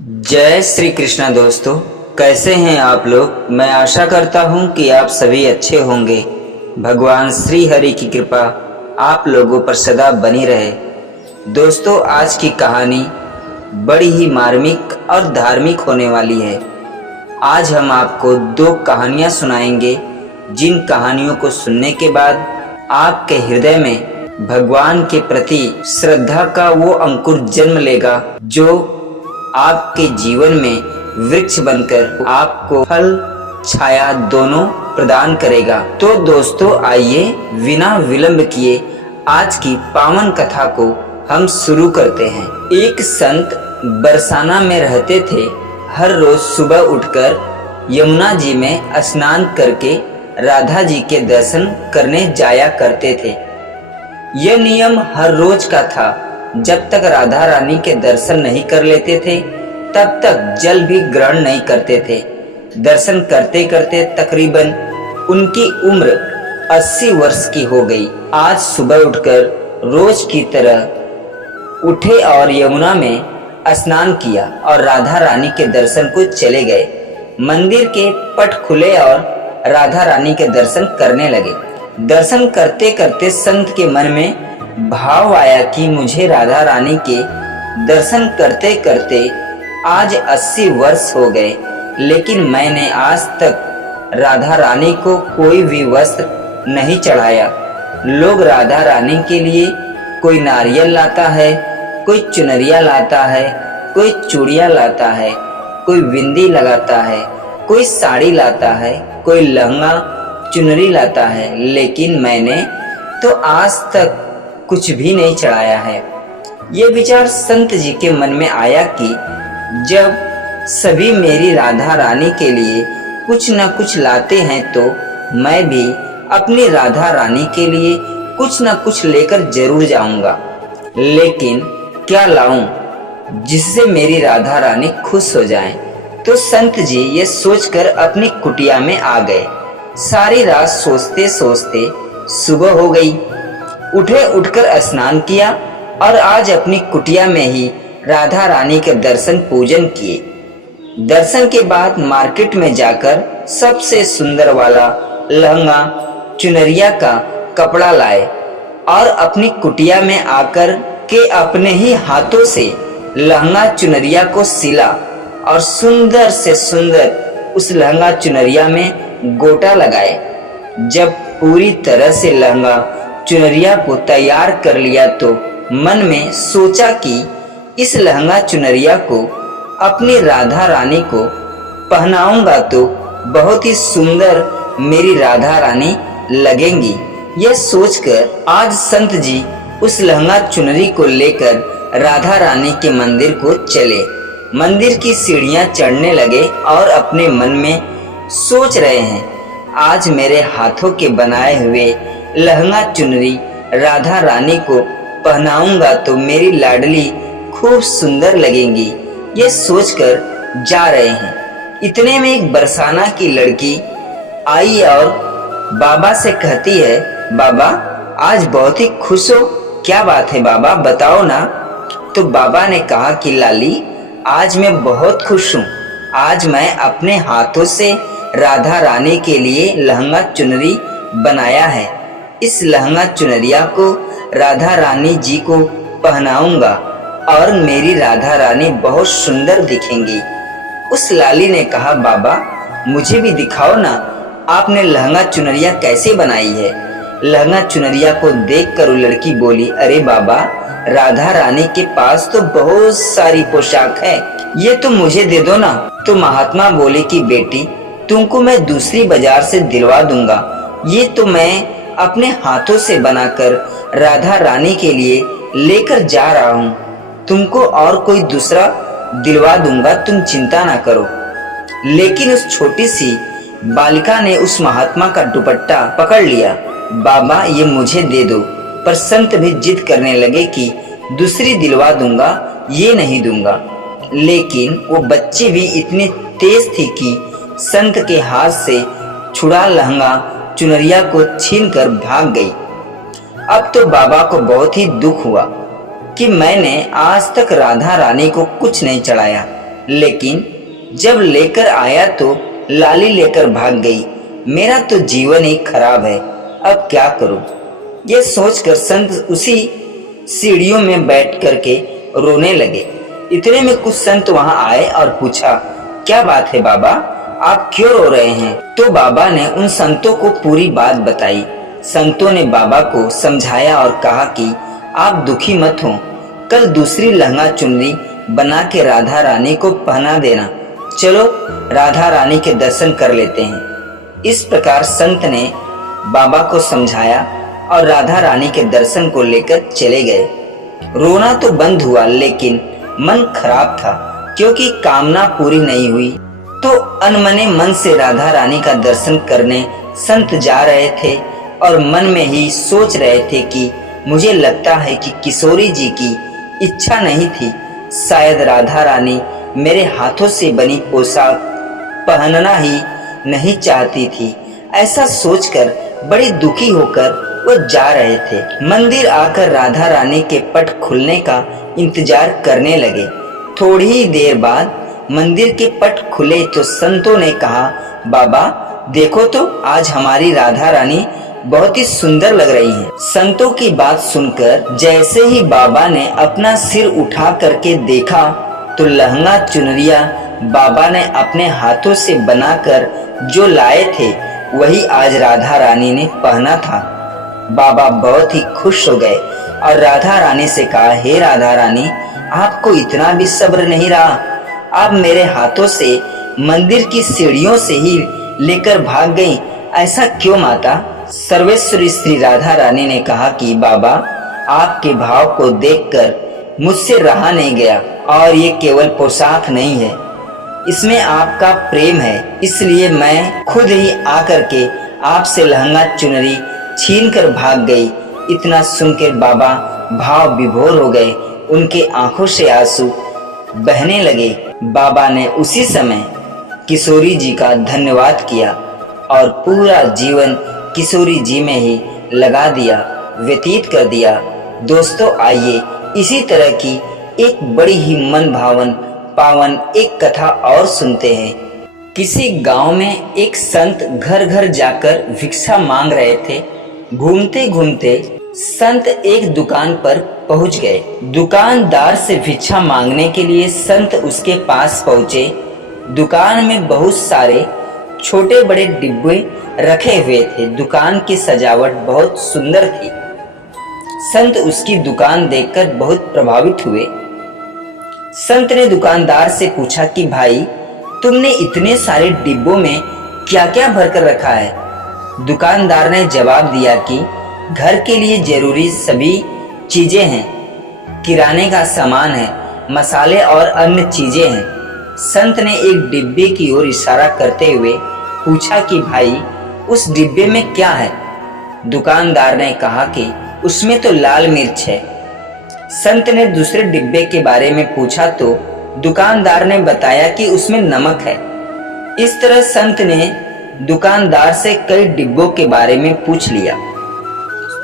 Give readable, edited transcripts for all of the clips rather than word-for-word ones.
जय श्री कृष्णा दोस्तों, कैसे हैं आप लोग। मैं आशा करता हूं कि आप सभी अच्छे होंगे। भगवान श्री हरि की कृपा आप लोगों पर सदा बनी रहे। दोस्तों, आज की कहानी बड़ी ही मार्मिक और धार्मिक होने वाली है। आज हम आपको दो कहानियां सुनाएंगे, जिन कहानियों को सुनने के बाद आपके हृदय में भगवान के प्रति श्रद्धा का वो अंकुर जन्म लेगा, जो आपके जीवन में वृक्ष बनकर आपको फल छाया दोनों प्रदान करेगा। तो दोस्तों, आइए बिना विलंब किए आज की पावन कथा को हम शुरू करते हैं। एक संत बरसाना में रहते थे। हर रोज सुबह उठकर यमुना जी में स्नान करके राधा जी के दर्शन करने जाया करते थे। यह नियम हर रोज का था। जब तक राधा रानी के दर्शन नहीं कर लेते थे, तब तक जल भी ग्रहण नहीं करते थे। दर्शन करते करते तकरीबन उनकी उम्र 80 वर्ष की हो गई। आज सुबह उठकर रोज की तरह उठे और यमुना में स्नान किया और राधा रानी के दर्शन को चले गए। मंदिर के पट खुले और राधा रानी के दर्शन करने लगे। दर्शन करते करते संत के मन में भाव आया कि मुझे राधा रानी के दर्शन करते करते आज 80 वर्ष हो गए, लेकिन मैंने आज तक राधा रानी को कोई भी वस्त्र नहीं चढ़ाया। लोग राधा रानी के लिए कोई नारियल लाता है, कोई चुनरिया लाता है, कोई चूड़ियाँ लाता है, कोई बिंदी लगाता है, कोई साड़ी लाता है, कोई लहंगा चुनरी लाता है, लेकिन मैंने तो आज तक कुछ भी नहीं चढ़ाया है। ये विचार संत जी के मन में आया कि जब सभी मेरी राधा रानी के लिए कुछ न कुछ लाते हैं, तो मैं भी अपनी राधा रानी के लिए कुछ न कुछ लेकर जरूर जाऊंगा। लेकिन क्या लाऊं जिससे मेरी राधा रानी खुश हो जाए। तो संत जी ये सोचकर अपनी कुटिया में आ गए। सारी रात सोचते सोचते सुबह हो गई। उठकर स्नान किया और आज अपनी कुटिया में ही राधा रानी के दर्शन पूजन किए। दर्शन के बाद मार्केट में जाकर सबसे सुंदर वाला लहंगा चुनरिया का कपड़ा लाए और अपनी कुटिया में आकर के अपने ही हाथों से लहंगा चुनरिया को सिला और सुंदर से सुंदर उस लहंगा चुनरिया में गोटा लगाए। जब पूरी तरह से लहंगा चुनरिया को तैयार कर लिया, तो मन में सोचा कि इस लहंगा चुनरिया को अपनी राधा रानी को पहनाऊंगा तो बहुत ही सुंदर मेरी राधा रानी लगेंगी। यह सोचकर आज संत जी उस लहंगा चुनरी को लेकर राधा रानी के मंदिर को चले। मंदिर की सीढ़ियां चढ़ने लगे और अपने मन में सोच रहे हैं, आज मेरे हाथों के बनाए हुए लहंगा चुनरी राधा रानी को पहनाऊंगा तो मेरी लाडली खूब सुंदर लगेंगी। ये सोचकर जा रहे हैं। इतने में एक बरसाना की लड़की आई और बाबा से कहती है, बाबा आज बहुत ही खुश हो, क्या बात है बाबा, बताओ ना। तो बाबा ने कहा कि लाली, आज मैं बहुत खुश हूँ। आज मैं अपने हाथों से राधा रानी के लिए लहंगा चुनरी बनाया है। इस लहंगा चुनरिया को राधा रानी जी को पहनाऊंगा और मेरी राधा रानी बहुत सुंदर दिखेंगी। उस लाली ने कहा, बाबा मुझे भी दिखाओ ना, आपने लहंगा चुनरिया कैसे बनाई है। लहंगा चुनरिया को देखकर वो लड़की बोली, अरे बाबा, राधा रानी के पास तो बहुत सारी पोशाक है, ये तो मुझे दे दो ना। तो महात्मा बोले कि बेटी, तुमको मैं दूसरी बाजार से दिलवा दूंगा, ये तो मैं अपने हाथों से बनाकर राधा रानी के लिए लेकर जा रहा हूँ। तुमको और कोई दूसरा दिलवा दूंगा, तुम चिंता ना करो। लेकिन उस छोटी सी बालिका ने उस महात्मा का दुपट्टा पकड़ लिया। बाबा ये मुझे दे दो। पर संत भी जिद करने लगे कि दूसरी दिलवा दूंगा, ये नहीं दूंगा। लेकिन वो बच्ची भी इतनी तेज थी कि संत के हाथ से छुड़ा लहंगा चुनरिया को छीनकर भाग गई। अब तो बाबा को बहुत ही दुख हुआ कि मैंने आज तक राधा रानी को कुछ नहीं चढ़ाया, लेकिन जब लेकर आया तो लाली लेकर भाग गई। मेरा तो जीवन ही खराब है, अब क्या करूं? ये सोचकर संत उसी सीढ़ियों में बैठ करके रोने लगे। इतने में कुछ संत वहां आए और पूछा, क्या बात है बाबा, आप क्यों रो रहे हैं? तो बाबा ने उन संतों को पूरी बात बताई। संतों ने बाबा को समझाया और कहा कि आप दुखी मत हो, कल दूसरी लहंगा चुनरी बना के राधा रानी को पहना देना। चलो राधा रानी के दर्शन कर लेते हैं। इस प्रकार संत ने बाबा को समझाया और राधा रानी के दर्शन को लेकर चले गए। रोना तो बंद हुआ, लेकिन मन खराब था क्योंकि कामना पूरी नहीं हुई। तो अनमने मन से राधा रानी का दर्शन करने संत जा रहे थे और मन में ही सोच रहे थे कि मुझे लगता है कि किशोरी जी की इच्छा नहीं थी, शायद राधा रानी मेरे हाथों से बनी पोशाक पहनना ही नहीं चाहती थी। ऐसा सोचकर बड़ी दुखी होकर वो जा रहे थे। मंदिर आकर राधा रानी के पट खुलने का इंतजार करने लगे। थोड़ी ही देर बाद मंदिर के पट खुले तो संतों ने कहा, बाबा देखो तो आज हमारी राधा रानी बहुत ही सुंदर लग रही हैं। संतों की बात सुनकर जैसे ही बाबा ने अपना सिर उठा करके देखा तो लहंगा चुनरिया बाबा ने अपने हाथों से बनाकर जो लाए थे वही आज राधा रानी ने पहना था। बाबा बहुत ही खुश हो गए और राधा रानी से कहा, हे राधा रानी, आपको इतना भी सब्र नहीं रहा? आप मेरे हाथों से मंदिर की सीढ़ियों से ही लेकर भाग गई, ऐसा क्यों माता? सर्वेश्वरी श्री राधा रानी ने कहा कि बाबा, आपके भाव को देखकर मुझसे रहा नहीं गया और ये केवल पोशाक नहीं है, इसमें आपका प्रेम है, इसलिए मैं खुद ही आकर के आपसे लहंगा चुनरी छीन कर भाग गई। इतना सुनकर बाबा भाव विभोर हो गए, उनके आंखों से आंसू बहने लगे। बाबा ने उसी समय किशोरी जी का धन्यवाद किया और पूरा जीवन किशोरी जी में ही लगा दिया, व्यतीत कर दिया। दोस्तों आइए इसी तरह की एक बड़ी ही मन भावन पावन एक कथा और सुनते हैं। किसी गांव में एक संत घर घर जाकर भिक्षा मांग रहे थे। घूमते घूमते संत एक दुकान पर पहुंच गए। दुकानदार से भिक्षा मांगने के लिए संत उसके पास पहुंचे। दुकान में बहुत सारे छोटे बड़े डिब्बे रखे हुए थे। दुकान की सजावट बहुत सुंदर थी। संत उसकी दुकान देखकर बहुत प्रभावित हुए। संत ने दुकानदार से पूछा कि भाई, तुमने इतने सारे डिब्बों में क्या क्या भरकर रखा है? दुकानदार ने जवाब दिया कि घर के लिए जरूरी सभी चीजें हैं, किराने का सामान है, मसाले और अन्य चीजें हैं। संत ने एक डिब्बे की ओर इशारा करते हुए पूछा कि भाई, उस डिब्बे में क्या है? दुकानदार ने कहा कि उसमें तो लाल मिर्च है। संत ने दूसरे डिब्बे के बारे में पूछा तो दुकानदार ने बताया कि उसमें नमक है। इस तरह संत ने दुकानदार से कई डिब्बों के बारे में पूछ लिया।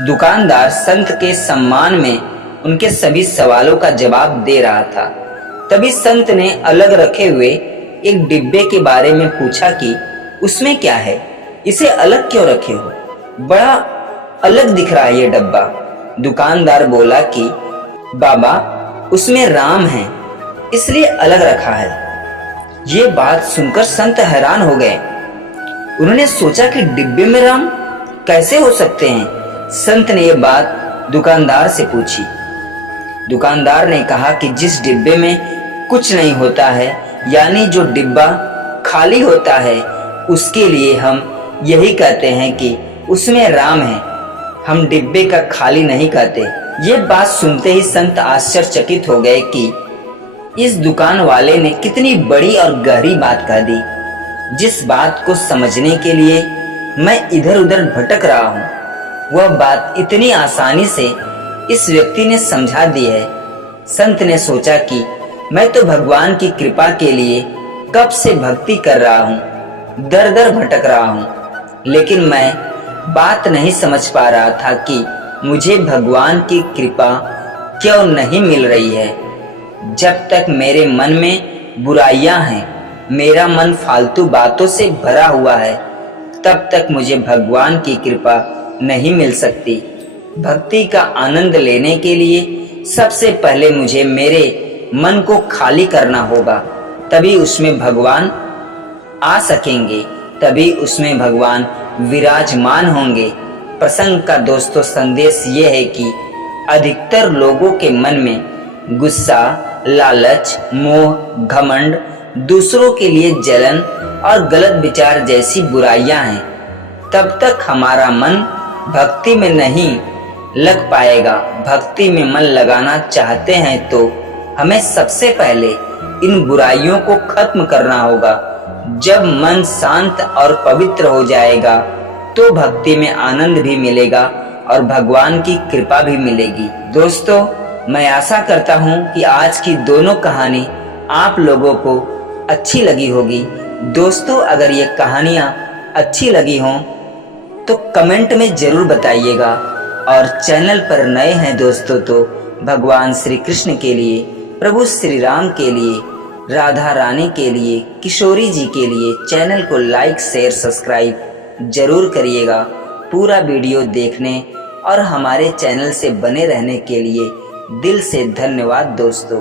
दुकानदार संत के सम्मान में उनके सभी सवालों का जवाब दे रहा था। तभी संत ने अलग रखे हुए एक डिब्बे के बारे में पूछा कि उसमें क्या है, इसे अलग क्यों रखे हो? बड़ा अलग दिख रहा है ये डब्बा। दुकानदार बोला कि बाबा, उसमें राम है, इसलिए अलग रखा है। ये बात सुनकर संत हैरान हो गए। उन्होंने सोचा कि डिब्बे में राम कैसे हो सकते हैं। संत ने यह बात दुकानदार से पूछी। दुकानदार ने कहा कि जिस डिब्बे में कुछ नहीं होता है, यानी जो डिब्बा खाली होता है, उसके लिए हम यही कहते हैं कि उसमें राम है। हम डिब्बे का खाली नहीं कहते। ये बात सुनते ही संत आश्चर्यचकित हो गए कि इस दुकान वाले ने कितनी बड़ी और गहरी बात कह दी। जिस बात को समझने के लिए मैं इधर उधर भटक रहा हूँ, वह बात इतनी आसानी से इस व्यक्ति ने समझा दी है। संत ने सोचा कि मैं तो भगवान की कृपा के लिए कब से भक्ति कर रहा हूँ, दर दर भटक रहा हूँ, लेकिन मैं बात नहीं समझ पा रहा था कि मुझे भगवान की कृपा क्यों नहीं मिल रही है। जब तक मेरे मन में बुराइयां हैं, मेरा मन फालतू बातों से भरा हुआ है, तब तक मुझे भगवान की कृपा नहीं मिल सकती। भक्ति का आनंद लेने के लिए सबसे पहले मुझे मेरे मन को खाली करना होगा, तभी उसमें भगवान आ सकेंगे, तभी उसमें भगवान विराजमान होंगे। प्रसंग का दोस्तों संदेश ये है कि अधिकतर लोगों के मन में गुस्सा, लालच, मोह, घमंड, दूसरों के लिए जलन और गलत विचार जैसी बुराइयां हैं। तब तक हमारा मन भक्ति में नहीं लग पाएगा। भक्ति में मन लगाना चाहते हैं तो हमें सबसे पहले इन बुराइयों को खत्म करना होगा। जब मन शांत और पवित्र हो जाएगा तो भक्ति में आनंद भी मिलेगा और भगवान की कृपा भी मिलेगी। दोस्तों, मैं आशा करता हूँ कि आज की दोनों कहानी आप लोगों को अच्छी लगी होगी। दोस्तों, अगर ये कहानियाँ अच्छी लगी हों तो कमेंट में जरूर बताइएगा, और चैनल पर नए हैं दोस्तों तो भगवान श्री कृष्ण के लिए, प्रभु श्री राम के लिए, राधा रानी के लिए, किशोरी जी के लिए चैनल को लाइक, शेयर, सब्सक्राइब जरूर करिएगा। पूरा वीडियो देखने और हमारे चैनल से बने रहने के लिए दिल से धन्यवाद दोस्तों।